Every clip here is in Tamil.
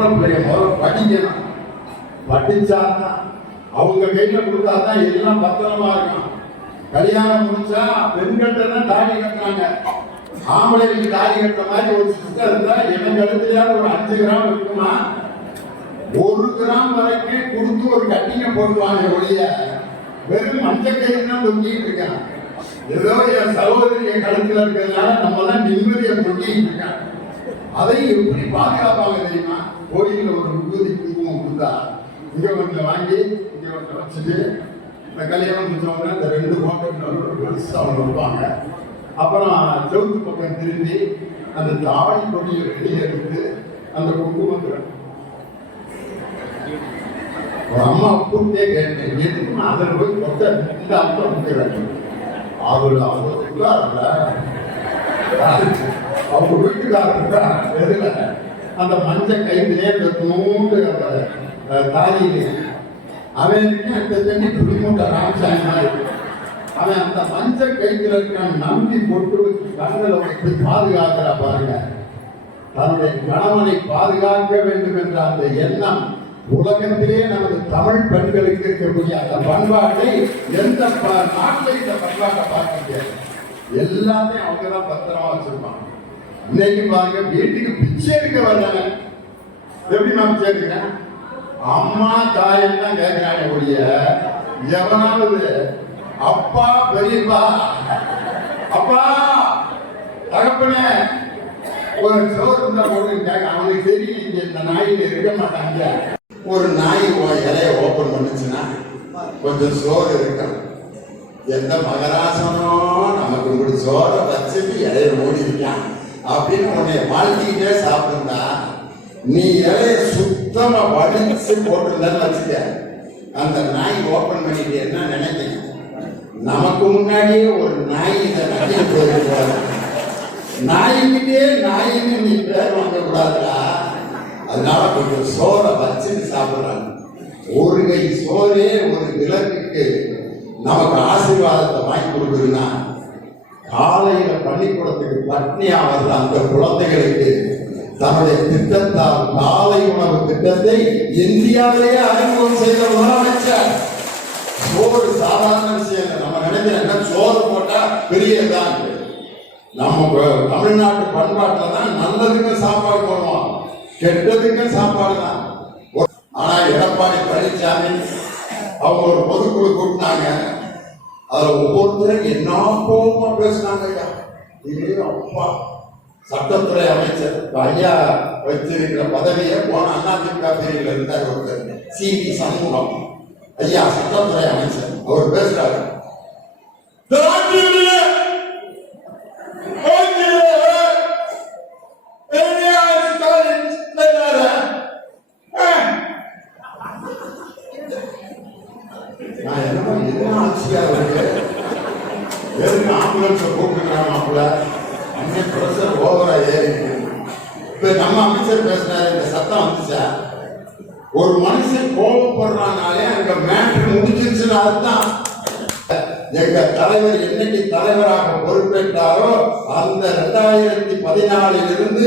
படிக்கணும், படிச்சாதான் அவங்க கையில கொடுத்தாதான் எல்லாம் பத்திரமா இருக்கும். கல்யாணம் முடிச்சா பெண்கள்ட்ட தான் தாலி கட்டுறாங்க. ஆம்பளைக்கு தாலி கட்டுற மாதிரி ஒரு சிஸ்டம் இருந்தா எனக்கு அடுத்ததையாவது ஒரு 5 கிராம் இருக்குமா, 1 கிராம் வரைக்கும் கொடுத்து ஒரு கட்டிங்க போடுவாங்க ஒழிய வெறும் மஞ்சள் கயிறு தான் தொங்கிட்டு இருக்கான். ஏதோ என் சகோதரி என் கழுத்துல இருக்கிறதுனால நம்ம தான் நிம்மதியை தொங்கிட்டு இருக்கான். அதை எப்படி பாதுகாப்பாங்க தெரியுமா? கோயிலில் ஒரு விபூதி குங்குமம் கொடுத்தா இங்க கொஞ்சம் வாங்கி இங்க கொஞ்சம் வச்சுட்டு இந்த கல்யாணம் முடிச்சவங்க இந்த 2 போட்டோ பெருசா அவங்க வைப்பாங்க. அப்புறம் செவுத்து பக்கம் திரும்பி அந்த தாடி கொடியை வெளியே எடுத்து அந்த குங்குமத்தை ஒரு அம்மா கூட்டே கேட்டேன், எதுக்குமா அதில் போய் கொட்ட இந்த அர்த்தம் முடிக்கிறாங்க. அவரு அவங்க வீட்டுக்காரங்க அந்த மஞ்சள் கையிலே அந்த நூண்டு அந்த தாலியிலே அவனுக்கு அந்த தண்ணி துணிமூட்ட ராமசாமி மாதிரி அவன் அந்த மஞ்சள் கைத்துல இருக்கான் நம்பி போட்டு கண்களை வைத்து பாதுகாக்கிறா பாருங்க. தன்னுடைய கணவனை பாதுகாக்க வேண்டும் என்ற அந்த எண்ணம் உலகத்திலே நமது தமிழ் பெண்களுக்கு இருக்கக்கூடிய அந்த பண்பாட்டை எந்த நாட்டில் இந்த பண்பாட்டை பார்க்க முடியாது. எல்லாமே அவங்கதான் பத்திரமா வச்சிருப்பாங்க. இன்னைக்கு பாருங்க, வீட்டுக்கு பிச்சை எடுக்க வர்றாங்க. எப்படி நான் பிச்சை எடுக்கிறேன்? அம்மா தாயம் தான் கேட்கிறாங்க ஒழிய எவனாவது அப்பா பெரியப்பா அப்பா தகப்பனே ஒரு சோறு இருந்தா அவனுக்கு தெரியும் இந்த நாயில இருக்க மாட்டாங்க. ஒரு நாய் இலைய ஓபன் பண்ணுச்சுன்னா கொஞ்சம் சோறு இருக்கும். எந்த மகராசனோ நமக்கு இப்படி சோறை வச்சுட்டு இலைய மூடி இருக்கான் அப்படின்னு உன்னை வாழ்த்திக்கிட்டே சாப்பிட்டா நீ இலைய சுத்தமா வடிச்சு போட்டிருந்தான்னு வச்சுக்க, அந்த நாய் ஓபன் பண்ணிட்டு என்ன நினைக்கணும்? நமக்கு முன்னாடியே ஒரு நாய் இதை நட்டி போயிருக்க நாய்கிட்டே நாயின்னு நீ பேர் வாங்க கூடாதுடா. அதனால கொஞ்சம் சோறை வச்சுட்டு சாப்பிடுறாங்க. ஒரு கை சோறே ஒரு விலங்குக்கு நமக்கு ஆசீர்வாதத்தை வாங்கி கொடுக்குதுன்னா, காலையில பள்ளிக்கூடத்துக்கு பட்னியா வர்ற அந்த குழந்தைகளுக்கு தன்னுடைய திட்டத்தால் காலை உணவு திட்டத்தை இந்தியாவிலேயே அறிமுகம் செய்த முதலமைச்சர். சோறு சாதாரண விஷயம். நம்ம நினைக்கிற சோறு போட்டா பெரியதான். நம்ம தமிழ்நாட்டு பண்பாட்டில் தான் நல்லதுக்கு சாப்பாடு போடுவோம், கெட்டதுக்கு சாப்பாடு தான். ஆனா எடப்பாடி பழனிசாமி அவங்க ஒரு பொதுக்குழு கூட்டினாங்க. அதுல ஒவ்வொருத்தரும் என்ன கோபமா பேசினாங்க. அப்பா சட்டத்துறை அமைச்சர் ஐயா வச்சிருக்கிற பதவியை போன அதிமுக பிரிவில் இருந்தார் ஒருத்தர் CV சண்முகம் ஐயா, சட்டத்துறை அமைச்சர். அவர் பேசுறாரு, நம்ம அமைச்சர் பேசினாரு. இந்த சத்தம் வந்துச்சா? ஒரு மனுஷன் கோபப்படுறானாலே அங்க மேட்டர் முடிஞ்சிருச்சுன்னு அர்த்தம். எங்க தலைவர் என்னைக்கு தலைவராக பொறுப்பேற்றாரோ அந்த 2014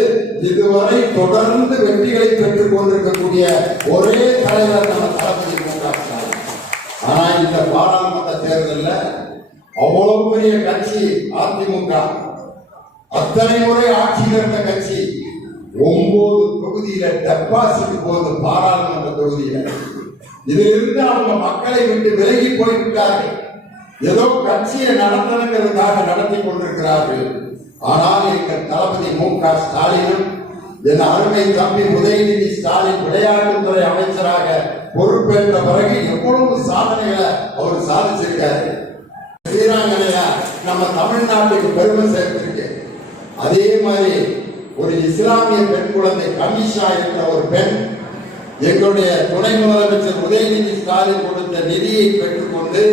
இதுவரை தொடர்ந்து வெற்றிகளை பெற்றுக் கொண்டிருக்கக்கூடிய ஒரே தலைவர் நம்ம தளபதி மு.க. ஸ்டாலின். ஆனா இந்த பாராளுமன்ற தேர்தலில் அவ்வளவு பெரிய கட்சி அதிமுக, அத்தனை முறை ஆட்சியில் இருந்த கட்சி 9 தொகுதியில டெபாசிட் போது பாராளுமன்ற தொகுதியில இதிலிருந்து அவங்க மக்களை விட்டு விலகி போய்விட்டார்கள். ஏதோ கட்சியை நடத்தணுங்கிறதுக்காக நடத்தி கொண்டிருக்கிறார்கள். ஆனால் எங்கள் தளபதி மு.க. ஸ்டாலினும் என் அருமை தம்பி உதயநிதி ஸ்டாலின் விளையாட்டுத்துறை அமைச்சராக பொறுப்பேற்ற பிறகு எவ்வளவு சாதனைகளை அவர் சாதிச்சிருக்காரு. வீராங்கனையா நம்ம தமிழ்நாட்டுக்கு பெருமை சேர்த்திருக்கு. அதே மாதிரி ஒரு இஸ்லாமிய பெண் குழந்தை கமிஷா என்ற ஒரு பெண் எங்களுடைய துணை முதலமைச்சர் உதயநிதி ஸ்டாலின் கொடுத்த நிதியை பெற்றுக்கொண்டு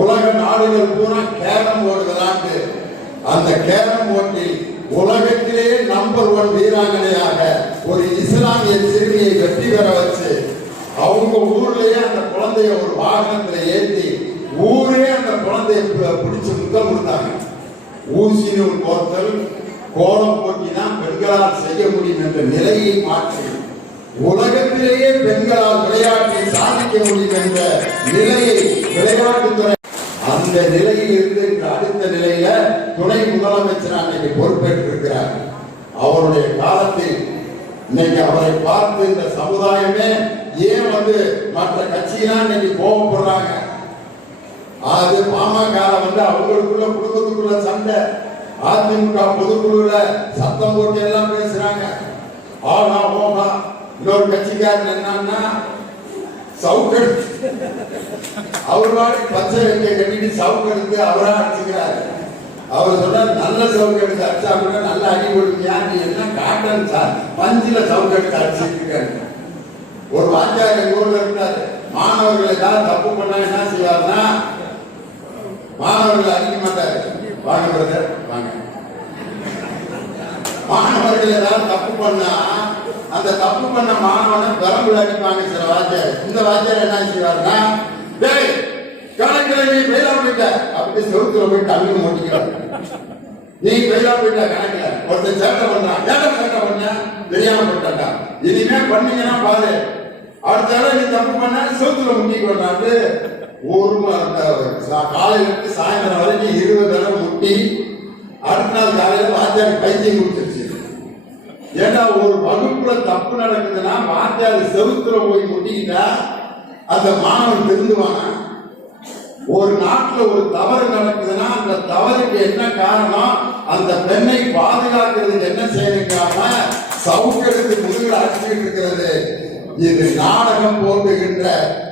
உலக நாடுகள் பூரா கேரம் போர்டு விளையாண்டு அந்த கேரம் போர்டில் உலகத்திலே நம்பர் 1 வீராங்கனையாக ஒரு இஸ்லாமிய சிறுமியை வெற்றி பெற வச்சு அவங்க ஊர்லயே அந்த குழந்தைய ஒரு வாகனத்துல ஏற்றி ஊரே அந்த குழந்தைய பிடிச்சு முத்தம் கொடுத்தாங்க. ஊசி கோர்த்தல் கோலம் போட்டி தான் பெண்களால் செய்ய முடியும் என்ற நிலையை மாற்றி உலகத்திலேயே பெண்களால் விளையாட்டில் சாதிக்க முடியும் என்ற நிலையை விளையாட்டுத்துறை அந்த நிலையில் இருந்து அடுத்த நிலையில துணை முதலமைச்சர் அன்னைக்கு பொறுப்பேற்றிருக்கிறார். அவருடைய காலத்தில் இன்னைக்கு அவரை பார்த்து இந்த சமுதாயமே ஏன் மற்ற கட்சியெல்லாம் இன்னைக்கு கோபப்படுறாங்க. அது பாமக அவங்களுக்குள்ள குடும்பத்துக்குள்ள சண்டை, அதிமுக பொதுக்குழுல சத்தம் போட்டு எல்லாம் பேசுறாங்க. ஆனா போகா இன்னொரு கட்சிக்காரன் என்னன்னா சவுக்கெடுத்து அவர்வாடி பச்சை வைக்க கட்டிட்டு சவுக்கெடுத்து அவரா அடிச்சுக்கிறாரு. அவர் சொன்னார் நல்ல சவுக்கெடுத்து அடிச்சா கூட நல்ல அடி கொடுக்கியா, நீ என்ன காட்டன் சார் பஞ்சில சவுக்கெடுத்து அடிச்சுட்டு. ஒரு வாத்தியார் எங்க ஊர்ல இருந்தாரு. மாணவர்கள் ஏதாவது தப்பு பண்ணா என்ன செய்வார்னா மாணவர்கள் அடிக்க மாட்டாரு. வாங்க பிரதர் வாங்க. மாணவர்கள் ஏதாவது தப்பு பண்ணா அந்த தப்பு பண்ண மாணவனை பெரம்புல அடிப்பாங்க சில வாத்தியார். இந்த வாத்தியார் என்ன செய்வாருன்னா, டேய் கணக்குல நீ பெயிலா போயிட்ட அப்படி செவுத்துல போய் தமிழ் மூட்டிக்கிறார். நீ பெயிலா போயிட்ட கணக்குல ஒருத்தர் சேட்டை பண்றான், சேட்டை பண்ண தெரியாம போட்டாட்டா, இனிமே பண்ணீங்கன்னா பாரு அடுத்த நீ தப்பு பண்ண செவுத்துல முட்டி கொண்டாட்டு ஒரு காலையில இருந்து சாயந்தரம் வரைக்கும் 20 தடவை முட்டி அடுத்த நாள் காலையில வாத்தியார் பைத்தியம் கொடுத்துருச்சு. ஏன்னா ஒரு வகுப்புல தப்பு நடக்குதுன்னா வாத்தியார் செவுத்துல போய் முட்டிக்கிட்டா அந்த மாணவன் திருந்துவானா? ஒரு நாட்டுல ஒரு தவறு நடக்குதுன்னா அந்த தவறுக்கு என்ன காரணம்? அந்த பெண்ணை பாதுகாக்கிறதுக்கு என்ன செய்யணுங்காம சவுக்கெடுத்து முதுகில் அடிச்சுக்கிட்டு இருக்கிறது. இது நாடகம் போட்டுகின்ற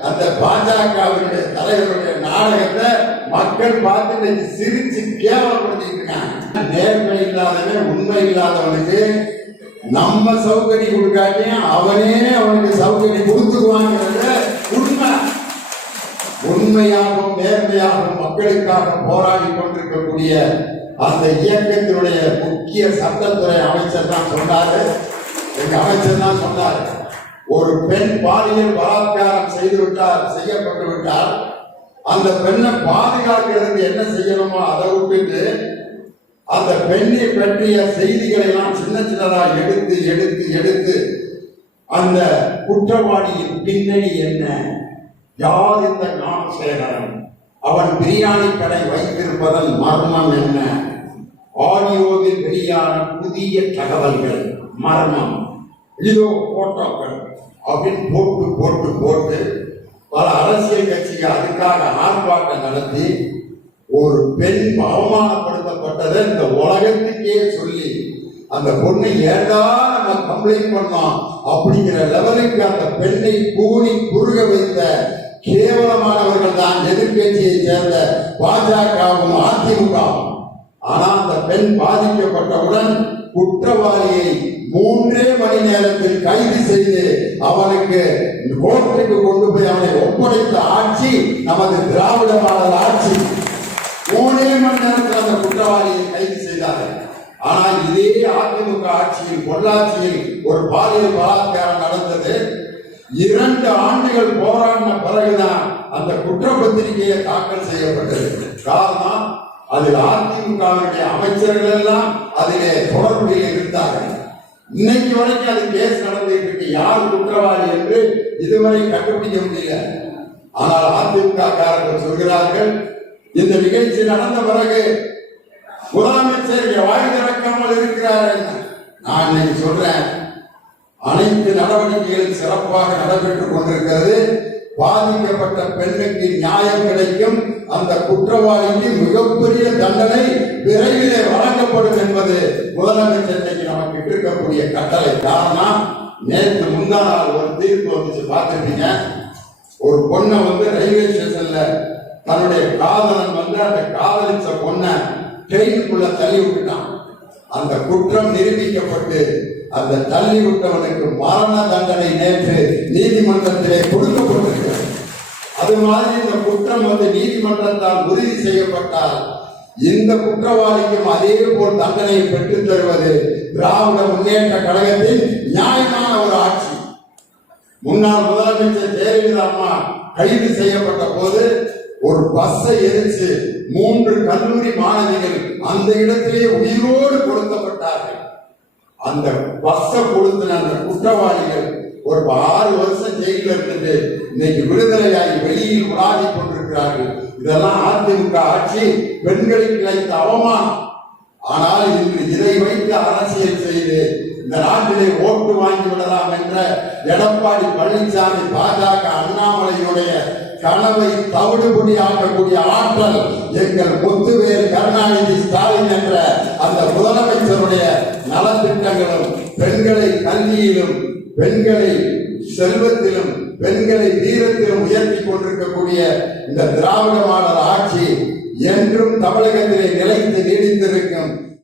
அந்த பாஜகவினுடைய தலைவருடைய நாடகத்தை மக்கள் பார்த்து சிரிச்சு கேவலப்படுத்திட்டு இருக்காங்க. நேர்மை இல்லாதவன் உண்மை இல்லாதவனுக்கு நம்ம சௌகரி கொடுக்காட்டியும் அவனே அவனுக்கு சௌகரி கொடுத்துக்குவாங்கிறத உண்மை. உண்மையாகவும் நேர்மையாகவும் மக்களுக்காக போராடி கொண்டிருக்கக்கூடிய அந்த இயக்கத்தினுடைய முக்கிய சட்டத்துறை அமைச்சர் தான் சொன்னாரு. எங்க அமைச்சர் தான் சொன்னாரு, ஒரு பெண் பாலியல் பலாத்காரம் செய்யப்பட்டு விட்டால் அந்த பெண்ணை பாதுகாக்கிறதுக்கு என்ன செய்யணுமோ அதை விட்டுட்டு அந்த பெண்ணை பற்றிய செய்திகளை எல்லாம் சின்ன சின்னதா எடுத்து எடுத்து எடுத்து அந்த குற்றவாளியின் பின்னணி என்ன, யார் இந்த ஞானசேகரன், அவன் பிரியாணி கடை வைத்திருப்பதன் மர்மம் என்ன, ஆடியோவில் வெளியான புதிய தகவல்கள் மர்மம், இதோ போட்டோக்கள் அப்படின்னு போட்டு போட்டு போட்டு பல அரசியல் கட்சிகள் அதுக்காக ஆர்ப்பாட்டம் நடத்தி ஒரு பெண் அவமானப்படுத்தப்பட்டதை இந்த உலகத்துக்கே சொல்லி அந்த பொண்ணை ஏண்டா நம்ம கம்ப்ளைண்ட் பண்ணோம் அப்படிங்கிற லெவலுக்கு அந்த பெண்ணை கூணி குறுக வைத்த கேவலமானவர்கள் தான் எதிர்கட்சியை சேர்ந்த பாஜகவும் அதிமுகவும். ஆனா அந்த பெண் பாதிக்கப்பட்டவுடன் குற்றவாளியை 3 மணி நேரத்தில் கைது செய்து அவனுக்கு கோர்ட்டுக்கு கொண்டு போய் அவனை ஒப்படைத்த ஆட்சி நமது திராவிட மாடல் ஆட்சி. 3 மணி நேரத்தில் அந்த குற்றவாளியை கைது செய்தார்கள். ஆனால் இதே அதிமுக ஆட்சியில் பொள்ளாச்சியில் ஒரு பாலியல் பலாத்காரம் நடந்தது. 2 ஆண்டுகள் போராடின பிறகுதான் அந்த குற்றப்பத்திரிகையை தாக்கல் செய்யப்பட்டது. காரணம், அதில் அதிமுகவுடைய அமைச்சர்கள் எல்லாம் அதிலே தொடர்புடைய இருந்தார்கள். இன்னைக்கு வரைக்கும் அது கேஸ் நடந்துட்டு இருக்கு. யார் குற்றவாளி என்று இதுவரை கண்டுபிடிக்க முடியல. ஆனால் அதிமுக காரர்கள் சொல்கிறார்கள், இந்த நிகழ்ச்சி நடந்த பிறகு முதலமைச்சர் வாய் திறக்காமல் இருக்கிறார். நான் இன்னைக்கு சொல்றேன், அனைத்து நடவடிக்கைகளும் சிறப்பாக நடைபெற்றுக் கொண்டிருக்கிறது. பாதிக்கப்பட்ட பெண்ணுக்கு நியாயம் கிடைக்கும், அந்த குற்றவாளிக்கு மிகப்பெரிய தண்டனை விரைவிலே வழங்கப்படும் என்பது முதலமைச்சர் நமக்கு இருக்கக்கூடிய கட்டளை. காரணம், நேற்று முந்தா நாள் ஒரு தீர்ப்பு வந்துச்சு, பார்த்துருப்பீங்க. ஒரு பொண்ணை ரயில்வே ஸ்டேஷன்ல தன்னுடைய காதலன் அந்த காதலிச்ச பொண்ணை ட்ரெயினுக்குள்ள தள்ளி விட்டுட்டான். அந்த குற்றம் நிரூபிக்கப்பட்டு அந்த தள்ளி விட்டவனுக்கு மரண தண்டனை நேற்று நீதிமன்றத்திலே கொடுக்கப்பட்டிருக்கிறது. அது மாதிரி இந்த குற்றம் நீதிமன்றத்தால் உறுதி செய்யப்பட்டால் இந்த குற்றவாளிக்கும் அதே போல் தண்டனையை பெற்றுத் தருவது திராவிட முன்னேற்ற கழகத்தின் நியாயமான ஒரு ஆட்சி. முன்னாள் முதலமைச்சர் ஜெயலலிதா அம்மா கைது செய்யப்பட்ட போது ஒரு பஸ்ஸை எரிச்சு 3 கல்லூரி மாணவிகள் அந்த இடத்திலே உயிரோடு கொளுத்தப்பட்டார்கள். அந்த பஸ்ஸை கொளுத்தின அந்த குற்றவாளிகள் ஒரு 6 வருஷம் ஜெயில இருந்துட்டு இன்னைக்கு விடுதலையாகி வெளியில் உலாவிக் கொண்டிருக்கிறார்கள். இதெல்லாம் அதிமுக ஆட்சி பெண்களுக்கு கிடைத்த அவமானம். ஆனால் இன்று இதை வைத்து அரசியல் செய்து இந்த நாட்டிலே ஓட்டு வாங்கி விடலாம் என்ற எடப்பாடி பழனிசாமி பாஜக அண்ணாமலையுடைய கனவை தவிடுபடியாக்கக்கூடிய ஆற்றல் எங்கள் முத்துவேல் கருணாநிதி ஸ்டாலின் என்ற அந்த முதலமைச்சருடைய நலத்திட்டங்களும் பெண்களை கல்வியிலும் பெண்களை செல்வத்திலும் பெண்களை வீரத்திலும் உயர்த்தி கொண்டிருக்கக்கூடிய இந்த திராவிட மாடல் ஆட்சி என்றும் தமிழகத்திலே நிலைத்து நீடித்திருக்கும்.